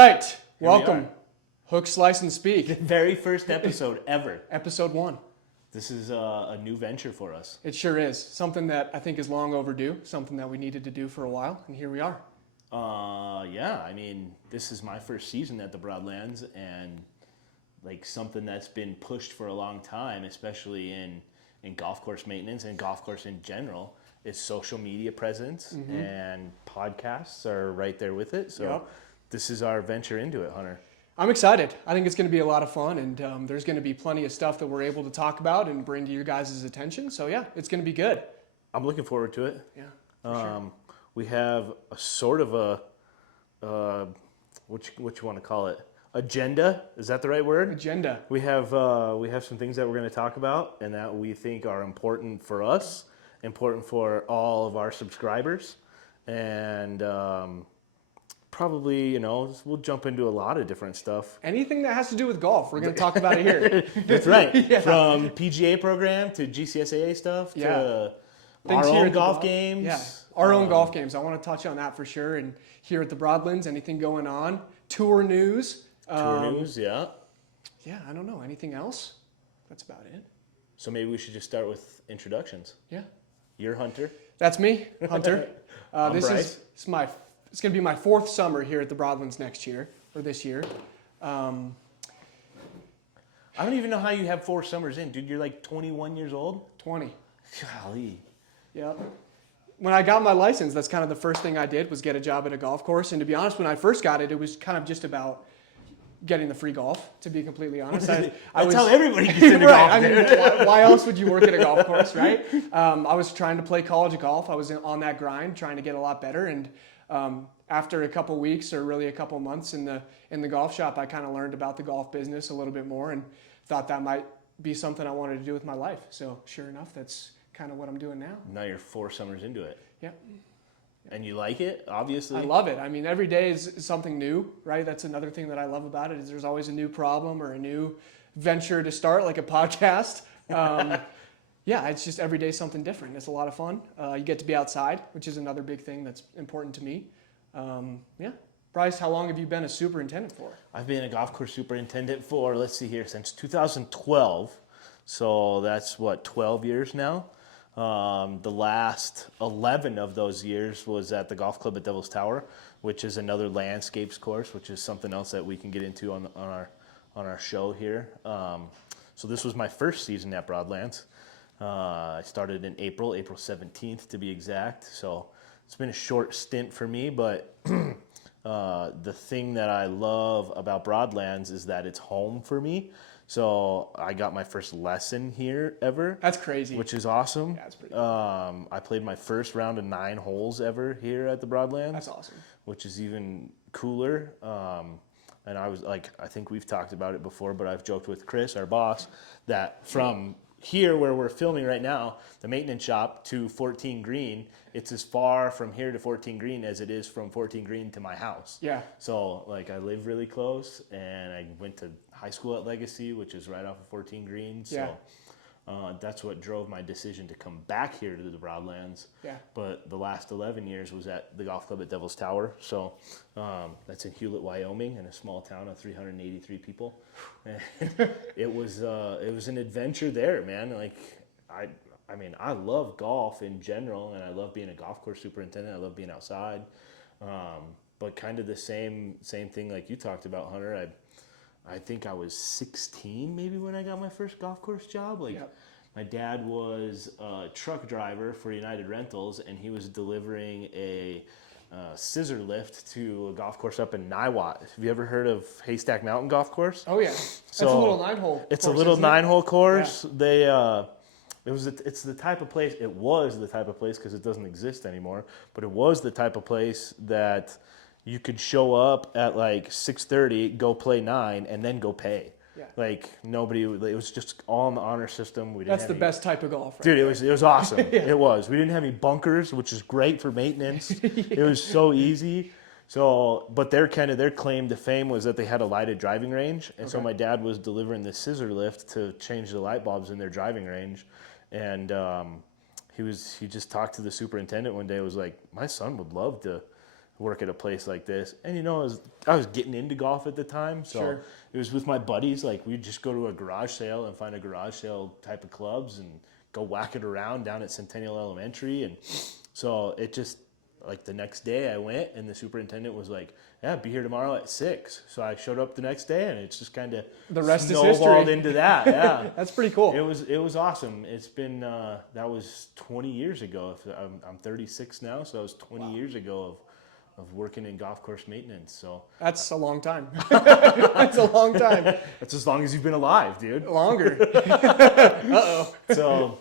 right, we welcome. Hook, Slice, and Speak. The very first episode ever. Episode 1. This is a new venture for us. It sure is. Something that I think is long overdue. Something that we needed to do for a while, and here we are. Yeah, I mean, this is my first season at the Broadlands, and like something that's been pushed for a long time, especially in golf course maintenance and golf course in general, is social media presence, and podcasts are right there with it. So This is our venture into it, Hunter. I'm excited. I think it's going to be a lot of fun, and there's going to be plenty of stuff that we're able to talk about and bring to your guys' attention. So yeah, it's going to be good. I'm looking forward to it. Yeah. Sure. We have a sort of a what you want to call it? Agenda? Is that the right word? Agenda. We have some things that we're going to talk about and that we think are important for us, important for all of our subscribers, and probably, we'll jump into a lot of different stuff. Anything that has to do with golf, we're going to talk about it here. That's right. Yeah. From PGA program to GCSAA stuff to our own golf games. Yeah, our own golf games. I want to touch on that for sure. And here at the Broadlands, anything going on? Tour news. Yeah. Yeah, I don't know. Anything else? That's about it. So maybe we should just start with introductions. Yeah. You're Hunter. That's me, Hunter. I'm Brice. It's going to be my 4th summer here at the Broadlands this year. I don't even know how you have 4 summers in, dude. You're like 21 years old? 20. Golly. Yeah. When I got my license, that's kind of the first thing I did was get a job at a golf course. And to be honest, when I first got it, it was kind of just about getting the free golf, to be completely honest. That's how everybody gets into right, golf. I mean, why else would you work at a golf course, right? I was trying to play college golf. I was on that grind, trying to get a lot better. And after a couple weeks, or really a couple months in the golf shop, I kind of learned about the golf business a little bit more and thought that might be something I wanted to do with my life. So sure enough, that's kind of what I'm doing now. Now you're 4 summers into it. Yeah. And you like it, obviously? I love it. I mean, every day is something new, right? That's another thing that I love about it is there's always a new problem or a new venture to start, like a podcast. Yeah, it's just every day something different. It's a lot of fun. You get to be outside, which is another big thing that's important to me. Yeah. Brice, how long have you been a superintendent for? I've been a golf course superintendent for, since 2012. So that's 12 years now. The last 11 of those years was at the golf club at Devil's Tower, which is another landscapes course, which is something else that we can get into on our show here. So this was my first season at Broadlands. I started in April 17th to be exact. So it's been a short stint for me, but the thing that I love about Broadlands is that it's home for me. So I got my first lesson here ever. That's crazy. Which is awesome. Yeah, that's pretty cool. I played my first round of 9 holes ever here at the Broadlands. That's awesome. Which is even cooler. And I was like, I think we've talked about it before, but I've joked with Chris, our boss, that from here where we're filming right now, the maintenance shop to 14 Green, it's as far from here to 14 Green as it is from 14 Green to my house. Yeah. So I live really close, and I went to high school at Legacy, which is right off of 14 Green. So that's what drove my decision to come back here to the Broadlands. Yeah. But the last 11 years was at the golf club at Devil's Tower. So that's in Hewlett, Wyoming, in a small town of 383 people. And it was an adventure there, man. I mean, I love golf in general, and I love being a golf course superintendent. I love being outside. But kind of the same thing like you talked about, Hunter. I think I was 16 maybe when I got my first golf course job. My dad was a truck driver for United Rentals, and he was delivering a scissor lift to a golf course up in Niwot. Have you ever heard of Haystack Mountain Golf Course? Oh yeah, that's a little 9-hole. It's a little 9-hole course. Yeah. It was the type of place because it doesn't exist anymore. But it was the type of place that you could show up at 6:30, go play 9, and then go pay. Yeah. Nobody, it was just all in the honor system. That's the best type of golf. Dude, it was awesome. Yeah. It was. We didn't have any bunkers, which is great for maintenance. It was so easy. So, but their claim to fame was that they had a lighted driving range. And so my dad was delivering this scissor lift to change the light bulbs in their driving range. And he just talked to the superintendent one day, was like, my son would love to work at a place like this. And, I was getting into golf at the time. So it was with my buddies. Like, we'd just go to a garage sale and find a garage sale type of clubs and go whack it around down at Centennial Elementary. And so it just, like, the next day I went and the superintendent was like, yeah, be here tomorrow at 6. So I showed up the next day and it's just kind of the rest is snowballed history. into that. Yeah. That's pretty cool. It was awesome. It's been, that was 20 years ago. I'm 36 now. So that was 20 years ago of working in golf course maintenance. So that's a long time. That's a long time. That's as long as you've been alive, dude. Longer. Uh-oh. So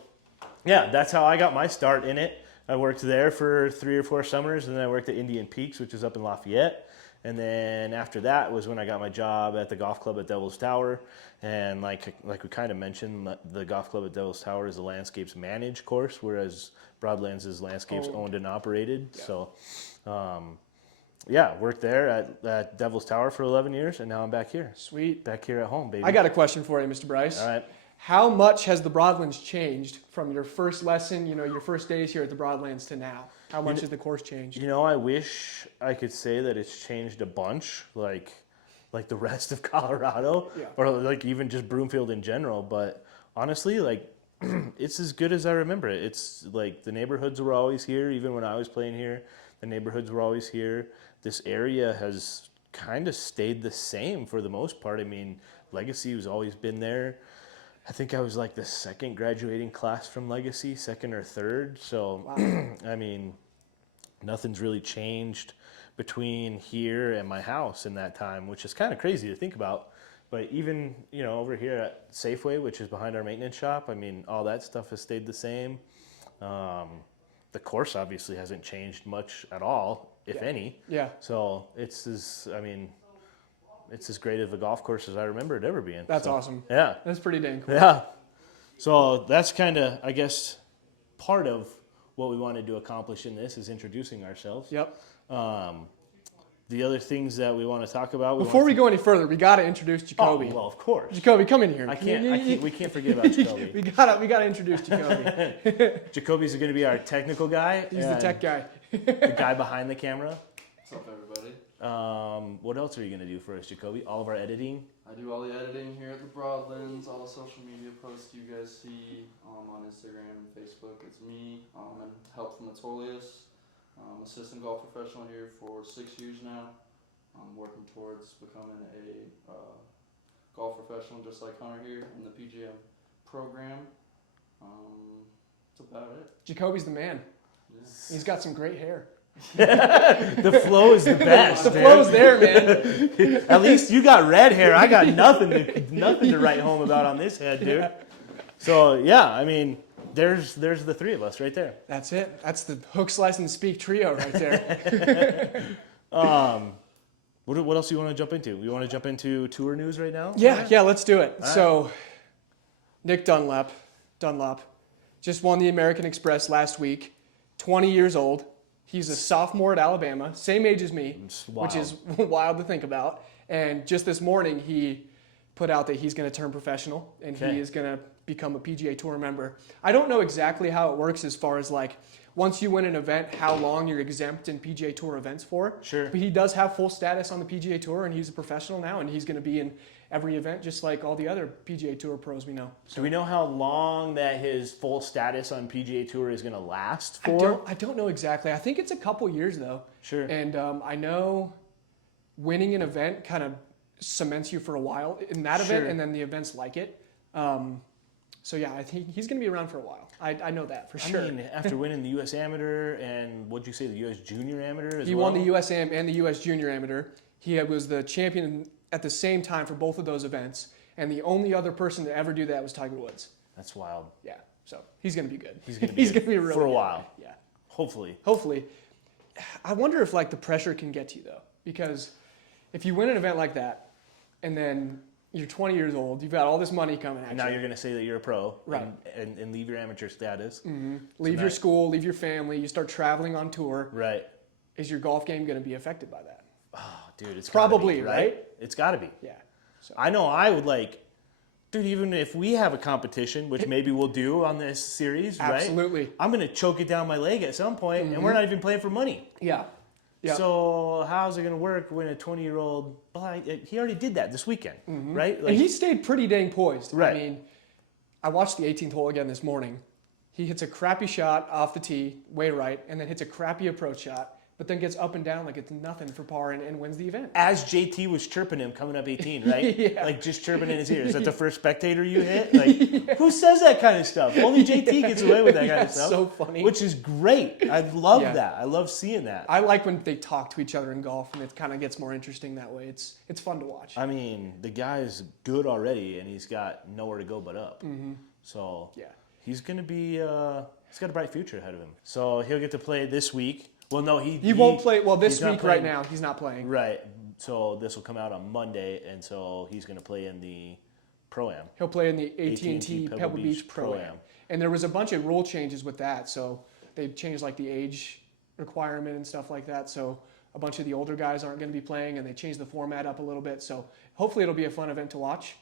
yeah, that's how I got my start in it. I worked there for 3 or 4 summers, and then I worked at Indian Peaks, which is up in Lafayette. And then after that was when I got my job at the golf club at Devil's Tower. And like we kind of mentioned, the golf club at Devil's Tower is a landscapes managed course, whereas Broadlands is landscapes owned and operated. Yeah. So, worked there at Devil's Tower for 11 years, and now I'm back here. Sweet. Back here at home, baby. I got a question for you, Mr. Brice. All right. How much has the Broadlands changed from your first lesson, your first days here at the Broadlands to now? How much has the course changed? I wish I could say that it's changed a bunch, like the rest of Colorado, or like even just Broomfield in general. But honestly, like it's as good as I remember it. It's like the neighborhoods were always here, even when I was playing here. The neighborhoods were always here. This area has kind of stayed the same for the most part. I mean, Legacy has always been there. I think I was like the second graduating class from Legacy, second or third. So, I mean, nothing's really changed between here and my house in that time, which is kind of crazy to think about. But even, over here at Safeway, which is behind our maintenance shop, I mean, all that stuff has stayed the same. The course obviously hasn't changed much at all, if any. Yeah. So it's as great of a golf course as I remember it ever being. That's awesome. Yeah. That's pretty dang cool. Yeah. So that's kind of, I guess, part of what we wanted to accomplish in this is introducing ourselves. Yep. The other things that we want to talk about. Before we go any further, we got to introduce Jacoby. Oh, well, of course. Jacoby, come in here. We can't forget about Jacoby. we gotta introduce Jacoby. Jacoby's going to be our technical guy. He's the tech guy. The guy behind the camera. What's up, everybody? What else are you going to do for us, Jacoby? All of our editing? I do all the editing here at the Broadlands, all the social media posts you guys see on Instagram and Facebook. It's me and help from Atolius. I'm assistant golf professional here for 6 years now. I'm working towards becoming a golf professional just like Hunter here in the PGM program. That's about it. Jacoby's the man. Yeah. He's got some great hair. The flow is the best. The flow's there, man. At least you got red hair. I got nothing to write home about on this head, dude. Yeah. So yeah, I mean, there's the three of us right there. That's it. That's the hook, slice, and speak trio right there. What else do you want to jump into? We want to jump into tour news right now? Yeah, let's do it. So, Nick Dunlap just won the American Express last week. 20 years old. He's a sophomore at Alabama, same age as me, which is wild to think about. And just this morning, he put out that he's going to turn professional and he is going to become a PGA Tour member. I don't know exactly how it works as far as like once you win an event, how long you're exempt in PGA Tour events for. Sure. But he does have full status on the PGA Tour and he's a professional now and he's going to be in every event just like all the other PGA Tour pros we know. So, do we know how long that his full status on PGA Tour is going to last for? I don't know exactly. I think it's a couple years though. Sure. And I know winning an event kind of cements you for a while in that event and then the events like it. So yeah, I think he's going to be around for a while. I know that for sure. I mean, after winning the U.S. Amateur and what'd you say, the U.S. Junior Amateur as well? He won the U.S. Am and the U.S. Junior Amateur. He was the champion at the same time for both of those events. And the only other person to ever do that was Tiger Woods. That's wild. Yeah, so he's going to be good. He's going to be really for a good. while. Yeah. Hopefully. I wonder if like the pressure can get to you though, because if you win an event like that, and then you're 20 years old, you've got all this money coming at you. Now you're going to say that you're a pro, right? And leave your amateur status. Mm-hmm. Leave your school, leave your family. You start traveling on tour. Right. Is your golf game going to be affected by that? Oh, dude, it's probably be, right. It's got to be. Yeah. So. I know I would like, dude. Even if we have a competition, which maybe we'll do on this series, absolutely. Right? I'm going to choke it down my leg at some point, and we're not even playing for money. Yeah. Yep. So how's it going to work when a 20-year-old, he already did that this weekend, right? And he stayed pretty dang poised. Right. I mean, I watched the 18th hole again this morning. He hits a crappy shot off the tee, way right, and then hits a crappy approach shot, but then gets up and down like it's nothing for par and wins the event. As JT was chirping him coming up 18, right? Yeah. Like just chirping in his ear. Is that the first spectator you hit? Like, who says that kind of stuff? Only JT gets away with that kind of stuff. So funny. Which is great. I love that. I love seeing that. I like when they talk to each other in golf, and it kind of gets more interesting that way. It's fun to watch. I mean, the guy's good already, and he's got nowhere to go but up. So he's going to be, he's got a bright future ahead of him. So he'll get to play this week. Well, no, he won't play. Well, this he's not week playing. right now, he's not playing. Right. So this will come out on Monday, and so he's going to play in the Pro-Am. He'll play in the AT&T Pebble Beach Pro-Am. And there was a bunch of rule changes with that. So they changed like the age requirement and stuff like that. So a bunch of the older guys aren't going to be playing, and they changed the format up a little bit. So hopefully it'll be a fun event to watch.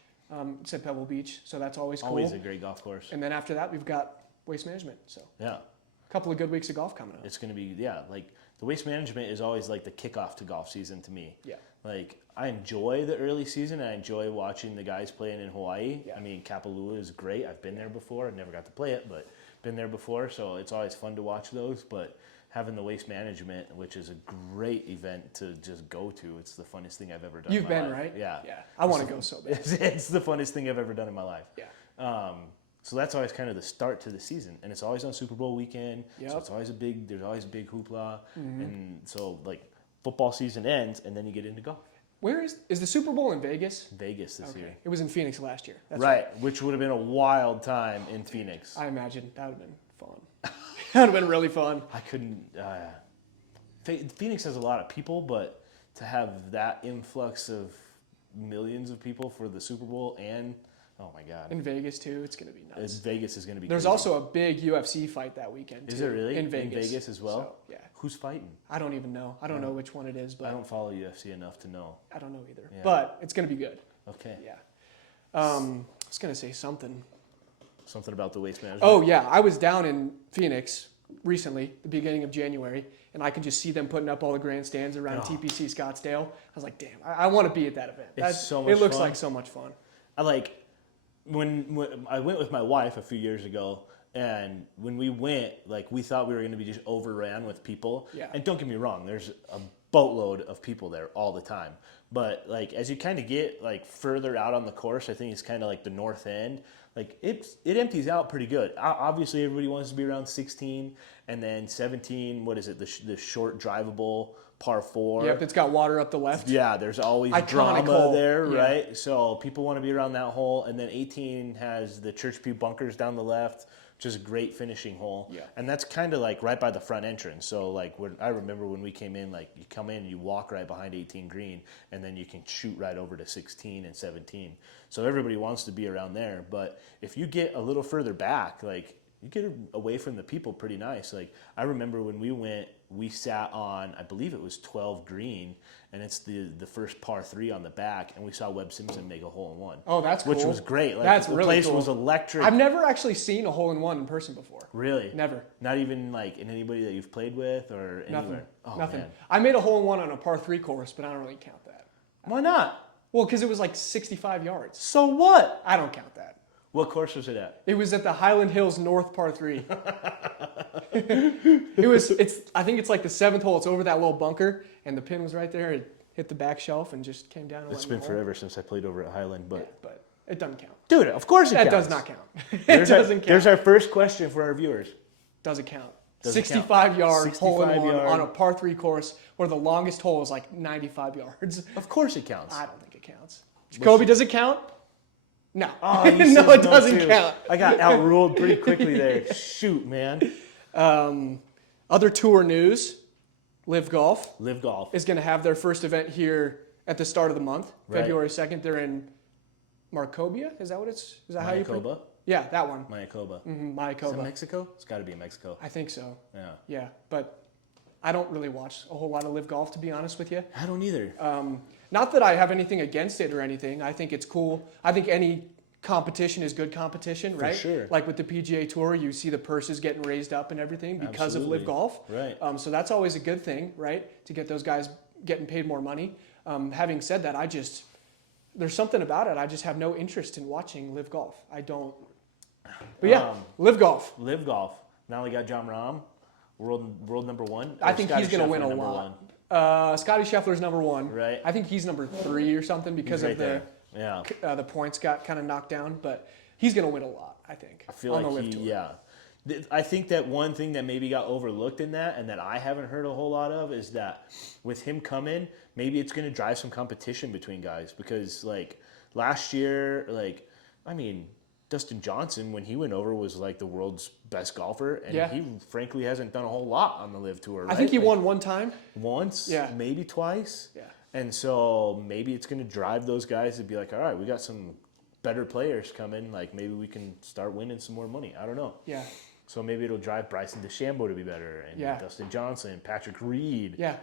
It's at Pebble Beach, so that's always cool. Always a great golf course. And then after that, we've got Waste Management. So yeah. a couple of good weeks of golf coming up. It's going to be, like the Waste Management is always like the kickoff to golf season to me. Yeah. Like I enjoy the early season. I enjoy watching the guys playing in Hawaii. Yeah. I mean, Kapalua is great. I've been there before. I never got to play it, but been there before. So it's always fun to watch those. But having the Waste Management, which is a great event to just go to, it's the funnest thing I've ever done. You've in my been, life. right? Yeah. Yeah. I want to go so bad. It's the funnest thing I've ever done in my life. Yeah. So that's always kind of the start to the season, and it's always on Super Bowl weekend. Yep. So it's always there's always a big hoopla, and so like football season ends, and then you get into golf. Where is the Super Bowl in Vegas? Vegas this year, It was in Phoenix last year. That's right? Which would have been a wild time in Phoenix. I imagine that would have been fun. That would have been really fun. I couldn't. Phoenix has a lot of people, but to have that influx of millions of people for the Super Bowl and oh my God. In Vegas too, it's going to be nuts. Vegas is going to be There's crazy. also a big UFC fight that weekend too. Is it really? In Vegas. In Vegas as well? So, yeah. Who's fighting? I don't even know. I don't know which one it is, but I don't follow UFC enough to know. I don't know either. Yeah. But it's going to be good. Okay. Yeah. I was going to say something. Something about the Waste Management? Oh, yeah. I was down in Phoenix recently, the beginning of January, and I could just see them putting up all the grandstands around TPC Scottsdale. I was like, damn, I want to be at that event. It's so much It looks fun. like so much fun. I like when I went with my wife a few years ago, and when we went, like we thought we were going to be just overran with people. Yeah. And don't get me wrong, there's a boatload of people there all the time. But like as you kind of get like further out on the course, I think it's kind of like the north end. Like it empties out pretty good. Obviously, everybody wants to be around 16, and then 17. What is it? The short drivable par 4. Yep, it's got water up the left. Yeah, there's always Iconic drama hole. there, Yeah. right? So people want to be around that hole. And then 18 has the Church Pew bunkers down the left, which is a great finishing hole. Yeah. And that's kind of like right by the front entrance. So like I remember when we came in, like you come in, you walk right behind 18 green, and then you can shoot right over to 16 and 17. So everybody wants to be around there. But if you get a little further back, like you get away from the people pretty nice. Like I remember when we went, we sat on, I believe it was 12 green, and it's the first par 3 on the back, and we saw Webb Simpson make a hole-in-one. Oh, that's cool. Which was great. Like, That's the really place cool. was electric. I've never actually seen a hole-in-one in person before. Really? Never. Not even like in anybody that you've played with or Nothing. anywhere? Oh, Nothing. Man. I made a hole-in-one on a par 3 course, but I don't really count that. Why not? Well, because it was like 65 yards. So what? I don't count that. What course was it at? It was at the Highland Hills North par 3. I think it's like the 7th hole. It's over that little bunker, and the pin was right there. It hit the back shelf and just came down. And It's went in been the hole. forever since I played over at Highland, but... Yeah, but it doesn't count. Dude, of course it That counts. does not count. It There's doesn't count. There's our first question for our viewers. Doesn't count. Doesn't 65 yard 65 hole-in-one yard. on a par 3 course where the longest hole is like 95 yards. Of course it counts. I don't think it counts. Jacoby, does it count? No. Oh, you no, said it doesn't too. count. I got outruled pretty quickly there. Shoot, man. Other tour news, Live Golf Live Golf. is going to have their first event here at the start of the month, Right. February 2nd. They're in Marcobia. Is that what it's? Is that how you Mayakoba? Yeah, that one. Mayakoba. Mm-hmm, Is it Mayakoba. Mexico? It's got to be in Mexico. I think so. Yeah. Yeah, but I don't really watch a whole lot of Live Golf, to be honest with you. I don't either. Not that I have anything against it or anything. I think it's cool. I think any competition is good competition, right? sure. Like with the PGA Tour, you see the purses getting raised up and everything because of Live Golf. Right. So that's always a good thing, right? To get those guys getting paid more money. Having said that, there's something about it. I just have no interest in watching Live Golf. I don't. But yeah, Live Golf. Live Golf. Now we got John Rahm, world number 1. I think Scotty he's going to Scheffler win a number lot. 1? Scotty Scheffler's number 1. Right. I think he's number 3 or something because He's of right the there. Yeah. the points got kind of knocked down. But he's going to win a lot, I think. I feel on like the Live Tour. yeah. I think that one thing that maybe got overlooked in that and that I haven't heard a whole lot of is that with him coming, maybe it's going to drive some competition between guys because like last year, like, I mean, Dustin Johnson, when he went over, was like the world's best golfer, and he frankly hasn't done a whole lot on the Live Tour. Right? I think he won one time. Once, maybe twice. Yeah. And so maybe it's going to drive those guys to be like, all right, we got some better players coming. Like maybe we can start winning some more money. I don't know. Yeah. So maybe it'll drive Bryson DeChambeau to be better, and Dustin Johnson, Patrick Reed. Yeah.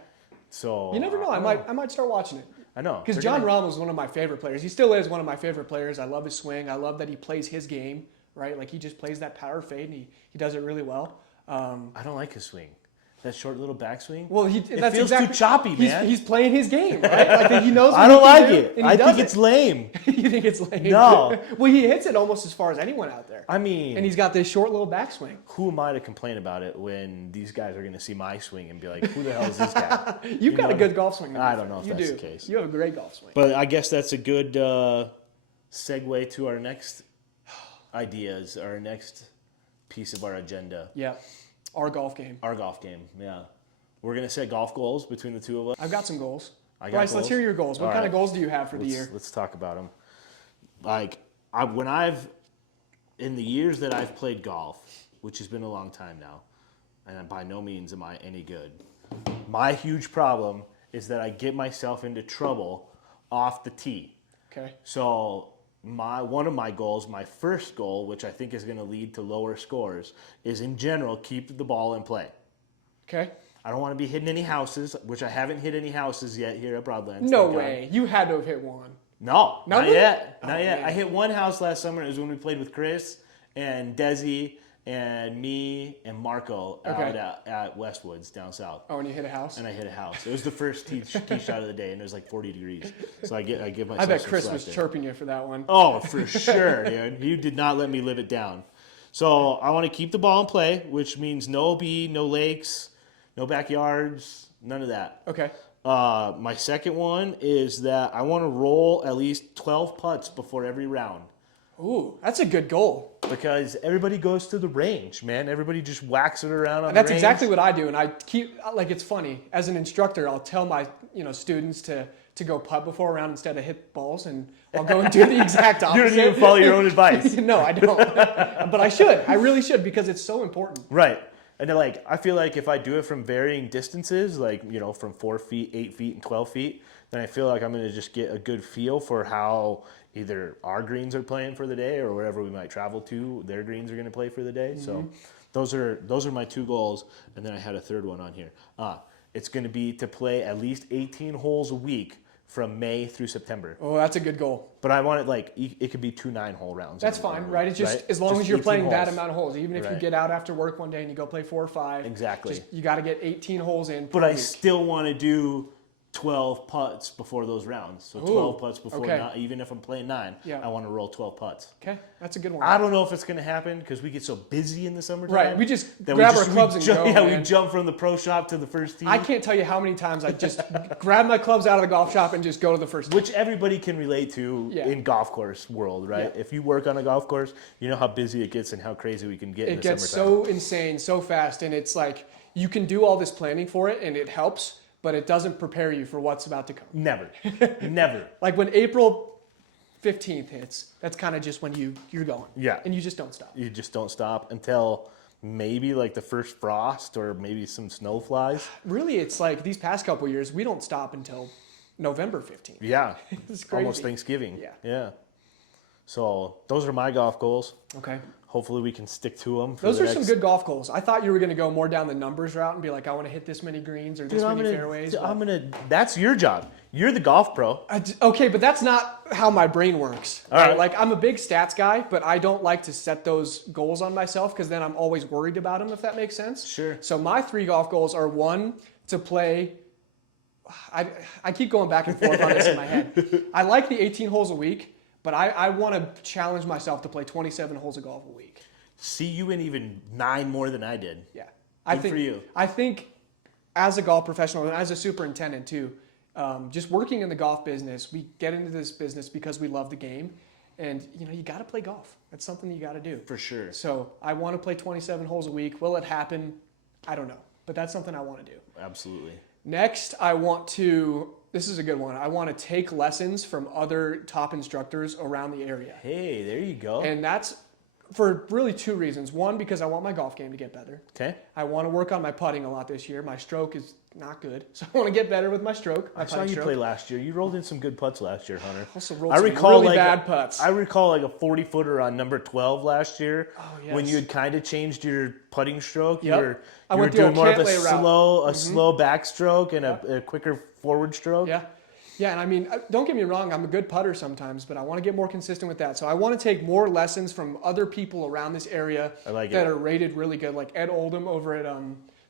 So you never know. I might start watching it. I know. Because John Rahm was one of my favorite players. He still is one of my favorite players. I love his swing. I love that he plays his game, right? Like he just plays that power fade, and he does it really well. I don't like his swing. That short little backswing. Well, it feels too choppy, man. He's playing his game, right? Like he knows. What I don't like do, it. I think it's lame. You think it's lame? No. Well, he hits it almost as far as anyone out there. I mean, and he's got this short little backswing. Who am I to complain about it when these guys are going to see my swing and be like, "Who the hell is this guy?" You've got a good golf swing. I don't know if that's the case. You have a great golf swing. But I guess that's a good segue to our next ideas, our next piece of our agenda. Yeah, our golf game. Our golf game. Yeah. We're going to set golf goals between the two of us. I've got some goals. Bryce, let's hear your goals. What kind of goals do you have for the year? Let's talk about them. Like, in the years that I've played golf, which has been a long time now, and by no means am I any good, my huge problem is that I get myself into trouble off the tee. Okay. So one of my goals, my first goal, which I think is going to lead to lower scores, is in general, keep the ball in play. Okay. I don't want to be hitting any houses, which I haven't hit any houses yet here at Broadlands. No way. You had to have hit one. No, not yet. Not yet. Man. I hit one house last summer. It was when we played with Chris and Desi and me and Marco out at Westwoods down south. Oh, and you hit a house? And I hit a house. It was the first tee shot of the day, and it was like 40 degrees. So I give myself I bet some Chris slack was there. chirping you for that one. Oh, for sure, dude. You did not let me live it down. So I want to keep the ball in play, which means no OB, no lakes, no backyards, none of that. Okay. My second one is that I want to roll at least 12 putts before every round. Ooh, that's a good goal. Because everybody goes to the range, man. Everybody just whacks it around on And that's the range. exactly what I do. And I keep, like, it's funny. As an instructor, I'll tell my students to go putt before a round instead of hit balls, and I'll go and do the exact opposite. You don't even follow your own advice. No, I don't. But I should. I really should, because it's so important. Right. And like, I feel like if I do it from varying distances, like, from 4 feet, 8 feet, and 12 feet, then I feel like I'm going to just get a good feel for how either our greens are playing for the day or wherever we might travel to, their greens are going to play for the day. Mm-hmm. So those are my two goals. And then I had a third one on here. It's going to be to play at least 18 holes a week from May through September. Oh, that's a good goal. But I want it it could be 2 9-hole rounds. That's fine, right? It's just as long as you're playing that amount of holes. Even if you get out after work one day and you go play 4 or 5. Exactly. You got to get 18 holes in. But I still want to do 12 putts before those rounds. So 12 putts before, even if I'm playing 9, I want to roll 12 putts. Okay, that's a good one. I don't know if it's going to happen because we get so busy in the summertime. Right, we just grab our clubs and go. Yeah, we jump from the pro shop to the first tee. I can't tell you how many times I just grab my clubs out of the golf shop and just go to the first tee. Which everybody can relate to in golf course world, right? Yeah. If you work on a golf course, you know how busy it gets and how crazy we can get in the summertime. It gets so insane so fast, and it's like you can do all this planning for it, and it helps. But it doesn't prepare you for what's about to come. Never. Never. Like when April 15th hits, that's kind of just when you're going. Yeah. And you just don't stop. You just don't stop until maybe like the first frost or maybe some snow flies. Really, it's like these past couple of years, we don't stop until November 15th. Yeah. It's crazy. Almost Thanksgiving. Yeah. Yeah. So those are my golf goals. Okay. Hopefully we can stick to them. Those are some good golf goals. I thought you were going to go more down the numbers route and be like, I want to hit this many greens or this many fairways. That's your job. You're the golf pro. Okay, but that's not how my brain works. All right. Like, I'm a big stats guy, but I don't like to set those goals on myself because then I'm always worried about them, if that makes sense. Sure. So my 3 golf goals are, 1, to play. I keep going back and forth on this in my head. I like the 18 holes a week, but I want to challenge myself to play 27 holes of golf a week. See, you went even 9 more than I did. Yeah. Good for you. I think as a golf professional and as a superintendent too, just working in the golf business, we get into this business because we love the game. And, you got to play golf. That's something you got to do. For sure. So I want to play 27 holes a week. Will it happen? I don't know. But that's something I want to do. Absolutely. Next, this is a good one. I want to take lessons from other top instructors around the area. Hey, there you go. And that's for really 2 reasons. 1, because I want my golf game to get better. Okay. I want to work on my putting a lot this year. My stroke is not good, so I want to get better with my stroke. I saw you play last year. You rolled in some good putts last year, Hunter. Also rolled some really bad putts. I recall like a 40-footer on number 12 last year. Oh, yes. When you had kind of changed your putting stroke. Yep. You were doing more of a slow backstroke and a quicker forward stroke. Yeah. Yeah, and I mean, don't get me wrong, I'm a good putter sometimes, but I want to get more consistent with that. So I want to take more lessons from other people around this area that are rated really good, like Ed Oldham over at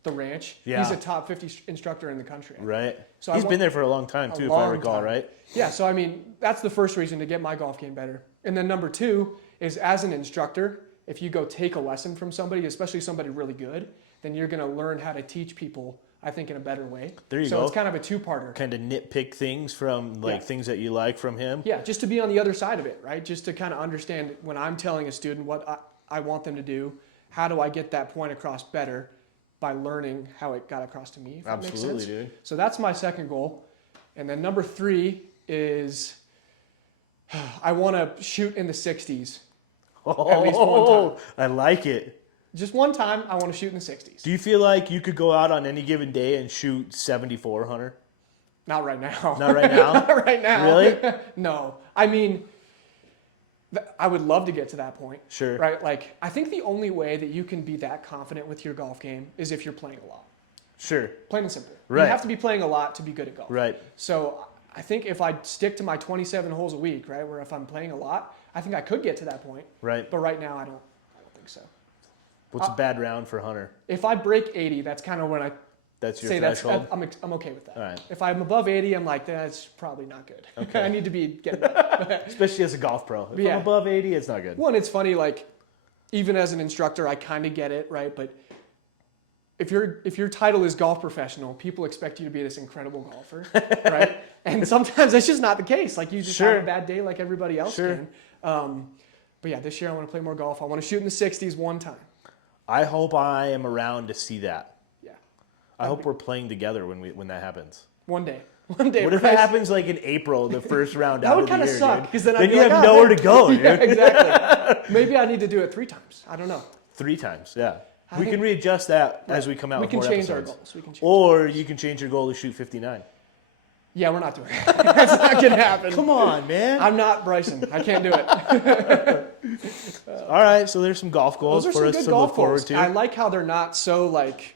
the ranch. Yeah. He's a top 50 instructor in the country. Right. So he's been there for a long time, too, if I recall, right? Yeah, so I mean, that's the first reason to get my golf game better. And then number 2 is as an instructor, if you go take a lesson from somebody, especially somebody really good, then you're going to learn how to teach people, I think, in a better way. There you go. So it's kind of a 2-parter. Kind of nitpick things from things that you like from him. Yeah, just to be on the other side of it, right? Just to kind of understand when I'm telling a student what I want them to do, how do I get that point across better by learning how it got across to me, if that makes sense. Dude. So that's my second goal. And then number 3 is I want to shoot in the 60s at least one time. I like it. Just one time, I want to shoot in the 60s. Do you feel like you could go out on any given day and shoot 74, Hunter? Not right now. Not right now? Not right now. Really? No. I mean, I would love to get to that point. Sure. Right? Like, I think the only way that you can be that confident with your golf game is if you're playing a lot. Sure. Plain and simple. Right. You have to be playing a lot to be good at golf. Right. So I think if I stick to my 27 holes a week, right, where if I'm playing a lot, I think I could get to that point. Right. But right now, I don't think so. What's a bad round for Hunter? If I break 80, that's kind of when I That's your say threshold? I'm okay with that. All right. If I'm above 80, I'm like, that's probably not good. Okay. I need to be getting that. Especially as a golf pro. If Yeah. I'm above 80, it's not good. One, it's funny, like, even as an instructor, I kind of get it, right? But if your title is golf professional, people expect you to be this incredible golfer, right? And sometimes that's just not the case. Like, you just have a bad day like everybody else can. But yeah, this year I want to play more golf. I want to shoot in the 60s one time. I hope I am around to see that. Yeah. I hope we're playing together when that happens. One day. One day. What if it happens like in April, the first round that out would of the year? kind of suck, because then you have nowhere to go, dude. Yeah, exactly. Maybe I need to do it 3 times. I don't know. 3 times, yeah. I We think- can readjust that as we come out We with can more change our episodes. goals. We can change. Or you can change your goal to shoot 59. Yeah, we're not doing it. That's not going to happen. Come on, man. I'm not Bryson. I can't do it. All right, so there's some golf goals Those are for some us good to golf look forward goals. to. I like how they're not so like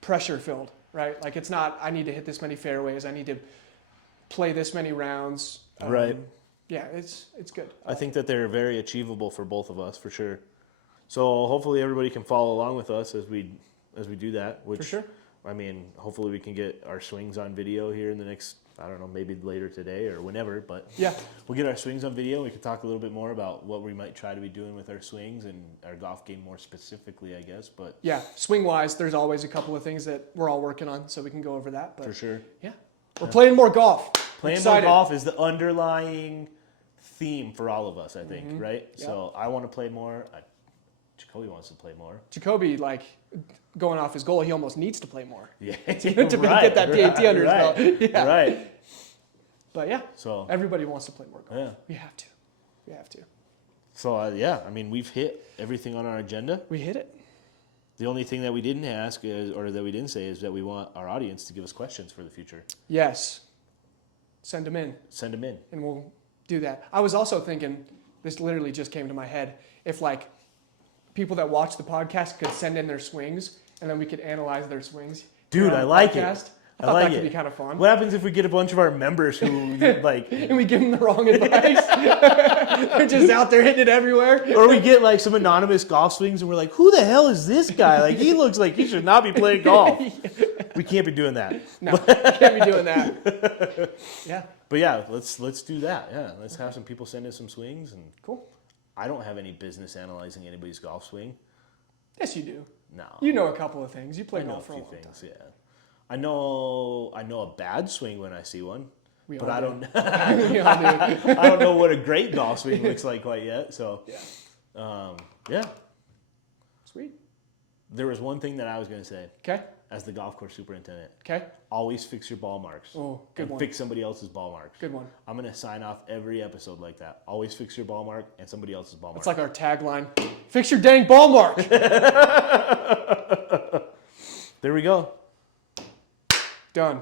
pressure filled, right? Like, it's not, I need to hit this many fairways. I need to play this many rounds. Right. Yeah, it's good. I think that they're very achievable for both of us, for sure. So hopefully everybody can follow along with us as we do that. Which, For sure. I mean, hopefully we can get our swings on video here in the next, I don't know, maybe later today or whenever. But Yeah. we'll get our swings on video. We can talk a little bit more about what we might try to be doing with our swings and our golf game more specifically, I guess. But Yeah, swing wise, there's always a couple of things that we're all working on, so we can go over that. But for sure. yeah, we're playing more golf. Playing Excited. more golf is the underlying theme for all of us, I think, right? Yeah. So I want to play more. Jacoby wants to play more. Jacoby, like, going off his goal, he almost needs to play more. Yeah, to get that PAT under his belt. Yeah. Right. But yeah, So everybody wants to play more golf. yeah. We have to. We have to. So yeah, I mean, we've hit everything on our agenda. We hit it. The only thing that we didn't ask or that we didn't say is that we want our audience to give us questions for the future. Yes. Send them in, Send them in. and we'll do that. I was also thinking, this literally just came to my head. If like people that watch the podcast could send in their swings, and then we could analyze their swings. Dude, I like it. I thought that could be kind of fun. What happens if we get a bunch of our members who like and we give them the wrong advice? They're just out there hitting it everywhere. Or we get like some anonymous golf swings and we're like, who the hell is this guy? Like he looks like he should not be playing golf. We can't be doing that. No, we can't be doing that. Yeah. But yeah, let's do that. Yeah, let's have some people send in some swings and cool. I don't have any business analyzing anybody's golf swing. Yes, you do. No. You know a couple of things. You play I know golf for a few long things, time. yeah. I know a bad swing when I see one, but I don't. We all do. I don't know what a great golf swing looks like quite yet. So, yeah. Sweet. There was one thing that I was going to say. Okay. As the golf course superintendent. Okay. Always fix your ball marks. Oh, good and one. Fix somebody else's ball marks. Good one. I'm going to sign off every episode like that. Always fix your ball mark and somebody else's ball mark. It's like our tagline. Fix your dang ball mark. There we go. Done.